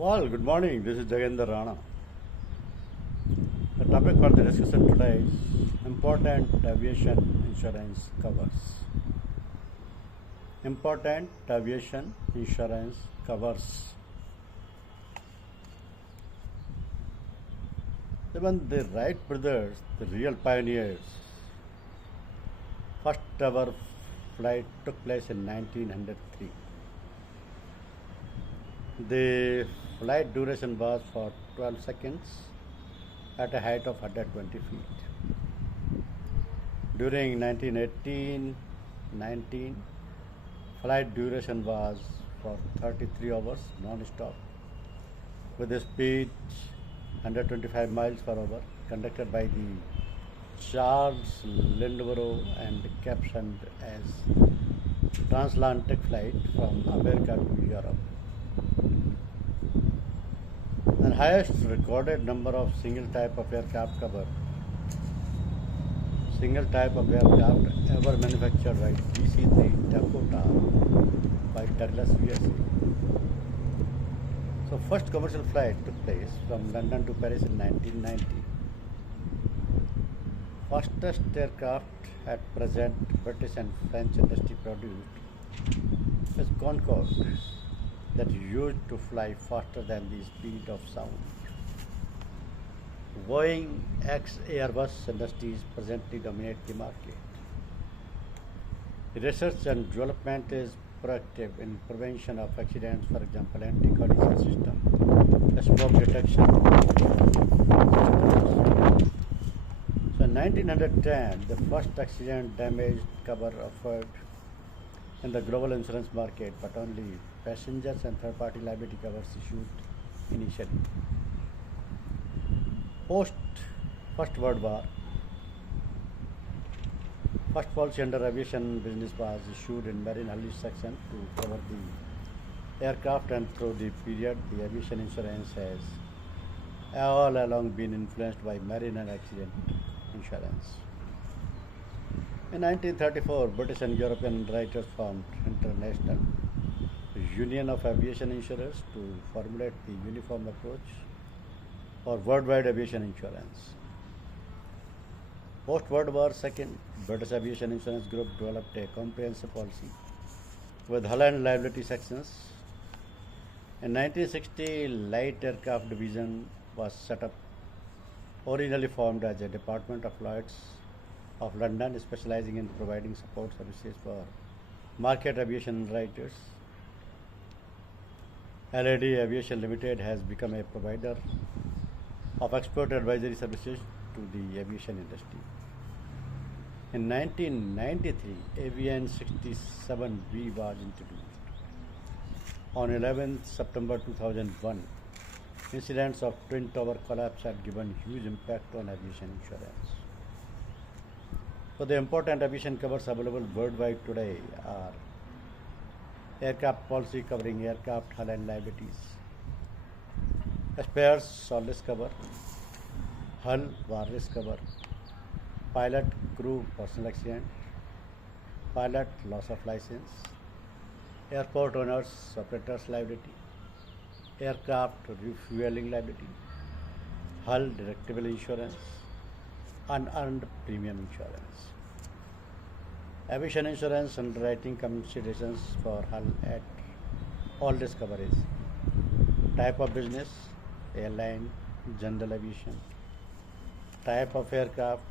Well, good morning. This is Jagendra Rana. The topic for the discussion today is important aviation insurance covers. Important aviation insurance covers. Even the Wright brothers, the real pioneers, first ever flight took place in 1903. The flight duration was for 12 seconds at a height of 120 feet. During 1918-19, flight duration was for 33 hours non-stop with a speed 125 miles per hour, conducted by the Charles Lindbergh and captioned as transatlantic flight from America to Europe. The highest recorded number of single type of aircraft ever manufactured by DC-3 Dakota by Douglas USA. So first commercial flight took place from London to Paris in 1990. Fastest aircraft at present British and French industry produced is Concorde, that used to fly faster than the speed of sound. Boeing ex-Airbus industries presently dominate the market. Research and development is proactive in prevention of accidents, for example, anti-collision system, smoke detection systems. So in 1910, the first accident damage cover offered in the global insurance market, but only passengers and third-party liability covers issued initially. Post First World War, first policy under aviation business was issued in Marine Hull section to cover the aircraft, and through the period the aviation insurance has all along been influenced by marine and accident insurance. In 1934, British and European underwriters formed International Union of Aviation Insurers to formulate the uniform approach for worldwide aviation insurance. Post-World War II, British Aviation Insurance Group developed a comprehensive policy with hull and liability sections. In 1960, Light Aircraft Division was set up, originally formed as a department of Lloyd's of London, specializing in providing support services for market aviation underwriters. LAD Aviation Limited has become a provider of expert advisory services to the aviation industry. In 1993, Avian 67B was introduced. On 11th September 2001, incidents of Twin Tower collapse had given huge impact on aviation insurance. So the important aviation covers available worldwide today are aircraft policy covering aircraft hull and liabilities, spares all risk cover, hull war risk cover, pilot crew personal accident, pilot loss of license, airport owners operators liability, aircraft refueling liability, hull deductible insurance, unearned premium insurance. Aviation insurance underwriting considerations for hull at all risk cover is type of business, airline, general aviation, type of aircraft,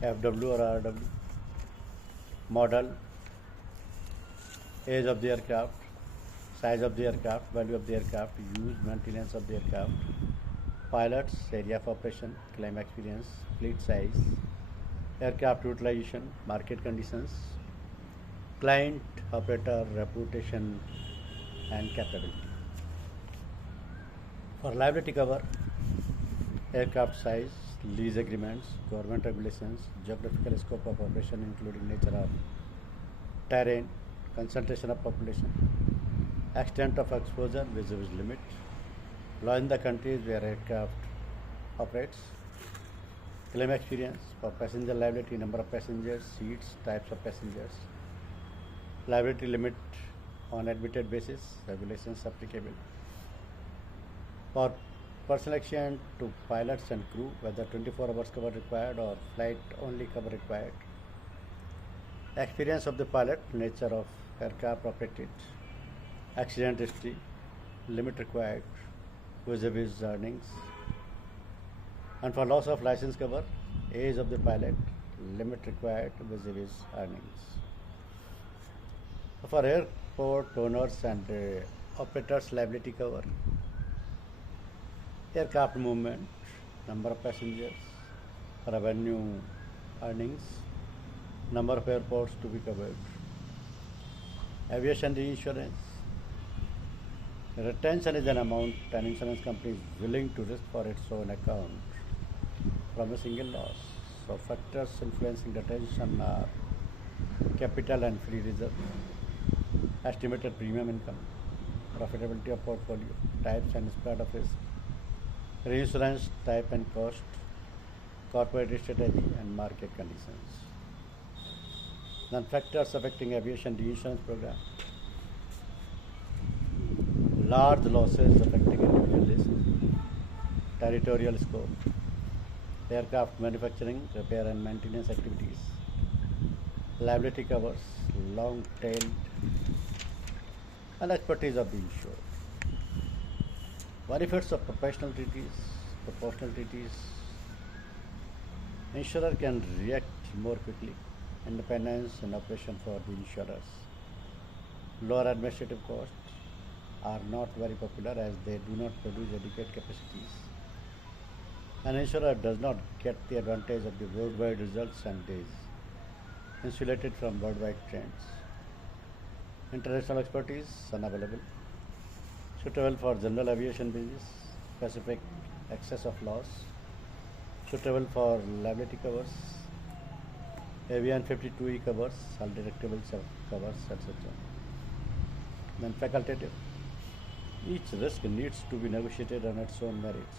FW or RW, model, age of the aircraft, size of the aircraft, value of the aircraft, use, maintenance of the aircraft, pilots, area of operation, climb experience, fleet size, aircraft utilization, market conditions, client, operator, reputation and capability. For liability cover, aircraft size, lease agreements, government regulations, geographical scope of operation including nature of terrain, concentration of population, extent of exposure, vis-a-vis limit, law in the countries where aircraft operates, claim experience for passenger liability, number of passengers, seats, types of passengers, liability limit on admitted basis, regulations applicable, For personal action to pilots and crew, whether 24 hours cover required or flight only cover required. Experience of the pilot, nature of aircraft operated, accident history, limit required, vis-a-vis earnings. And for loss of license cover, age of the pilot, limit required, vis-a-vis earnings. For airport owners and operators, liability cover, aircraft movement, number of passengers, revenue earnings, number of airports to be covered, aviation reinsurance. Retention is an amount an insurance company is willing to risk for its own account from a single loss. So factors influencing retention are capital and free reserve, estimated premium income, profitability of portfolio, types and spread of risk, reinsurance type and cost, corporate strategy and market conditions. Then factors affecting aviation reinsurance program. Large losses affecting individual risk, territorial scope, aircraft manufacturing, repair and maintenance activities, liability covers, long-tailed, and expertise of the insured. Benefits of professional treaties, proportional treaties. Insurer can react more quickly, independence in operation for the insurers. Lower administrative costs are not very popular as they do not produce adequate capacities. An insurer does not get the advantage of the worldwide results and is insulated from worldwide trends. International expertise unavailable. Suitable for general aviation business, specific excess of loss. Suitable for liability covers, avian 52E covers, all deductible covers, etc. Then facultative. Each risk needs to be negotiated on its own merits.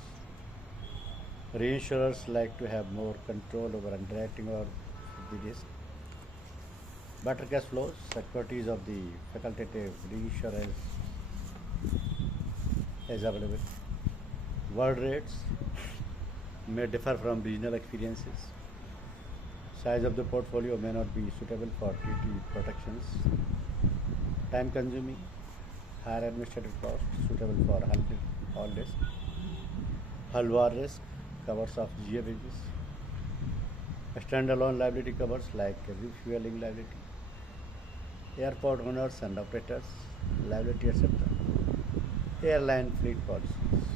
Reinsurers like to have more control over underwriting or the risk. Better cash flows, expertise of the facultative reinsurers is available. World rates may differ from regional experiences. Size of the portfolio may not be suitable for treaty protections. Time consuming, higher administrative costs suitable for all risk. Hull war risk, covers of GA business. Standalone liability covers like refueling liability. Airport owners and operators, liability, etc. Airline fleet policies.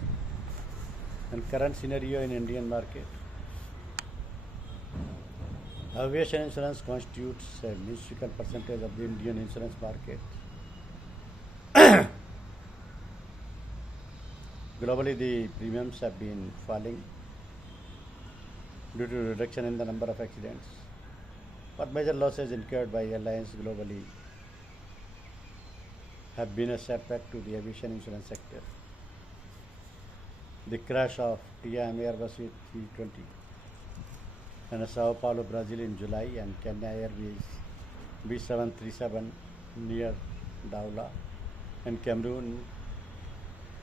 And current scenario in Indian market. Aviation insurance constitutes a minuscule percentage of the Indian insurance market. Globally, the premiums have been falling due to reduction in the number of accidents. But major losses incurred by airlines globally have been a setback to the aviation insurance sector. The crash of TIM Airbus A320 and Sao Paulo, Brazil in July, and Kenya Airways B737 near Douala and Cameroon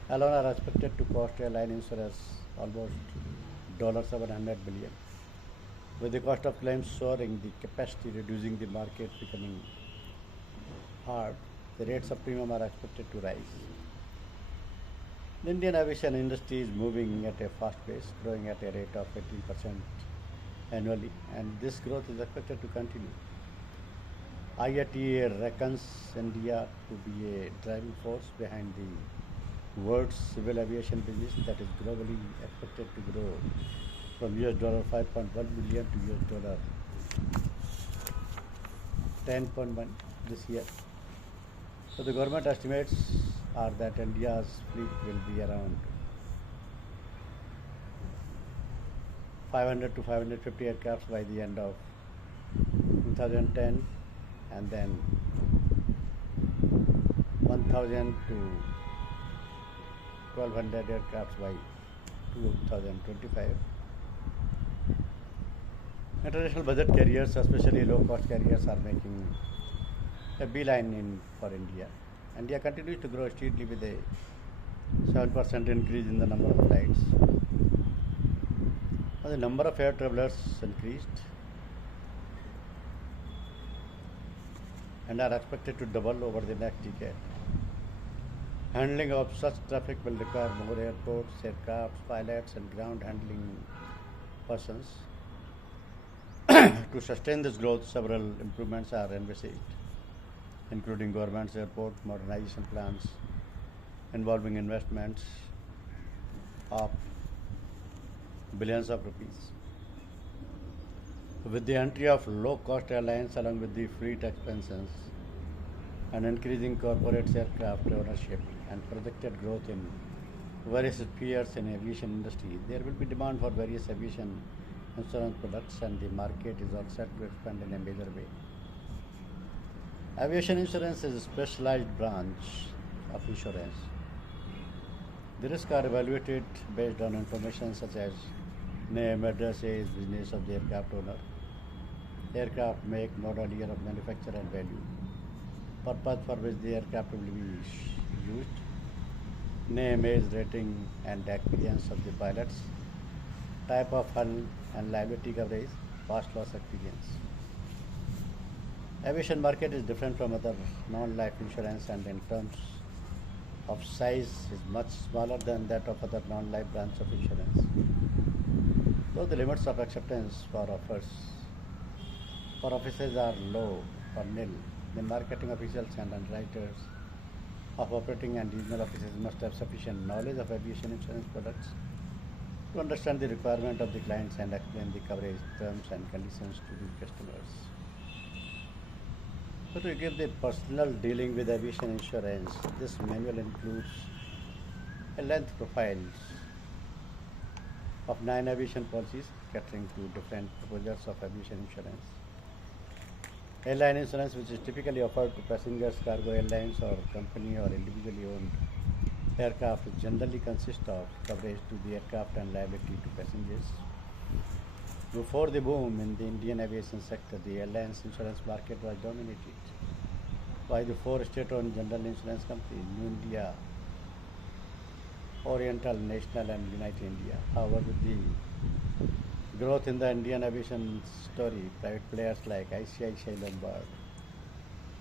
alone are expected to cost airline insurers almost $700 billion. With the cost of claims soaring, the capacity reducing, the market becoming hard, the rates of premium are expected to rise. The Indian aviation industry is moving at a fast pace, growing at a rate of 18% annually, and this growth is expected to continue. IATA reckons India to be a driving force behind the world's civil aviation business that is globally expected to grow from $5.1 billion to $10.1 this year. So the government estimates are that India's fleet will be around 500 to 550 aircrafts by the end of 2010, and then 1,000 to 1,200 aircrafts by 2025. International budget carriers, especially low-cost carriers, are making a beeline for India. India continues to grow steadily with a 7% increase in the number of flights. The number of air travelers increased and are expected to double over the next decade. Handling of such traffic will require more airports, aircraft, pilots, and ground handling persons. To sustain this growth, several improvements are envisaged, including government's airport modernization plans involving investments of billions of rupees. With the entry of low-cost airlines along with the fleet expansions and increasing corporate aircraft ownership and projected growth in various spheres in aviation industry, there will be demand for various aviation insurance products, and the market is all set to expand in a major way. Aviation insurance is a specialized branch of insurance. The risks are evaluated based on information such as name, address, age, business of the aircraft owner, aircraft make, model, year of manufacture and value, purpose for which the aircraft will be used, name, age, rating and experience of the pilots, type of hull and liability coverage, past loss experience. Aviation market is different from other non-life insurance and in terms of size is much smaller than that of other non-life branch of insurance. Though the limits of acceptance for offices are low or nil, the marketing officials and underwriters of operating and regional offices must have sufficient knowledge of aviation insurance products to understand the requirement of the clients and explain the coverage terms and conditions to the customers. So to give the personal dealing with aviation insurance, this manual includes a length profiles of 9 aviation policies catering to different proposals of aviation insurance. Airline insurance, which is typically offered to passengers, cargo airlines or company or individually owned aircraft, generally consists of coverage to the aircraft and liability to passengers. Before the boom in the Indian aviation sector, the airlines insurance market was dominated by the 4 state-owned general insurance companies, New India, Oriental, National and United India. However, with the growth in the Indian aviation story, private players like ICICI Lombard,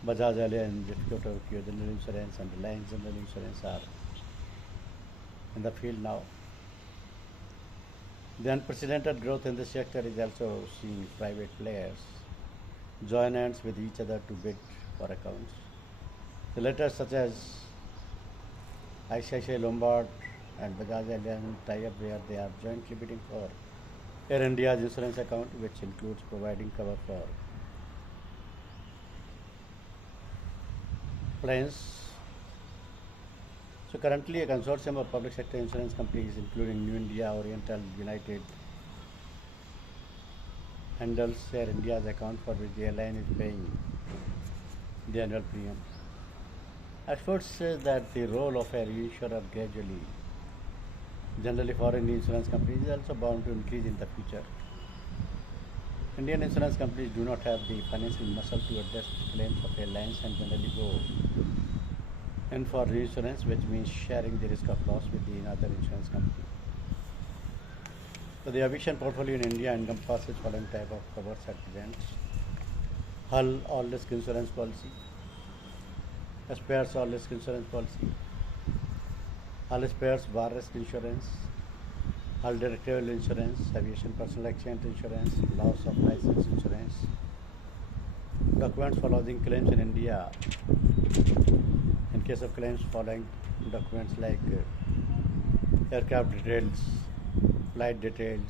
Bajaj Allianz, JITCO Tokyo General Insurance and Reliance General Insurance are in the field now. The unprecedented growth in this sector is also seeing private players join hands with each other to bid for accounts. The latter, such as ICICI Lombard and Bajaj Allianz, tie up where they are jointly bidding for Air India's insurance account, which includes providing cover for planes. So currently a consortium of public sector insurance companies including New India, Oriental, United handles Air India's account for which the airline is paying the annual premium. Experts say that the role of a reinsurer gradually, generally foreign insurance companies, is also bound to increase in the future. Indian insurance companies do not have the financial muscle to address claims of airlines and generally go in for reinsurance, which means sharing the risk of loss with the other insurance company. So the aviation portfolio in India encompasses following type of covers at present: hull all risk insurance policy, spares all risk insurance policy, hull spares war risk insurance, hull deductible insurance, aviation personal accident insurance, loss of license insurance, documents for lodging claims in India. In case of claims, following documents like aircraft details, flight details,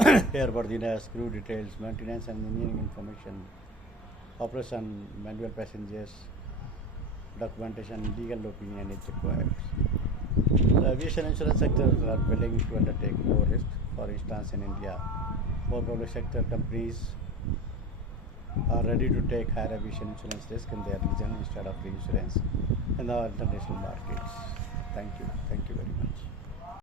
airworthiness, crew details, maintenance and engineering information, operation, manual passengers, documentation, legal opinion is required. The aviation insurance sectors are willing to undertake more risk. For instance, in India, more public sector companies are ready to take higher aviation insurance risk in their region instead of reinsurance in the international markets. Thank you. Thank you very much.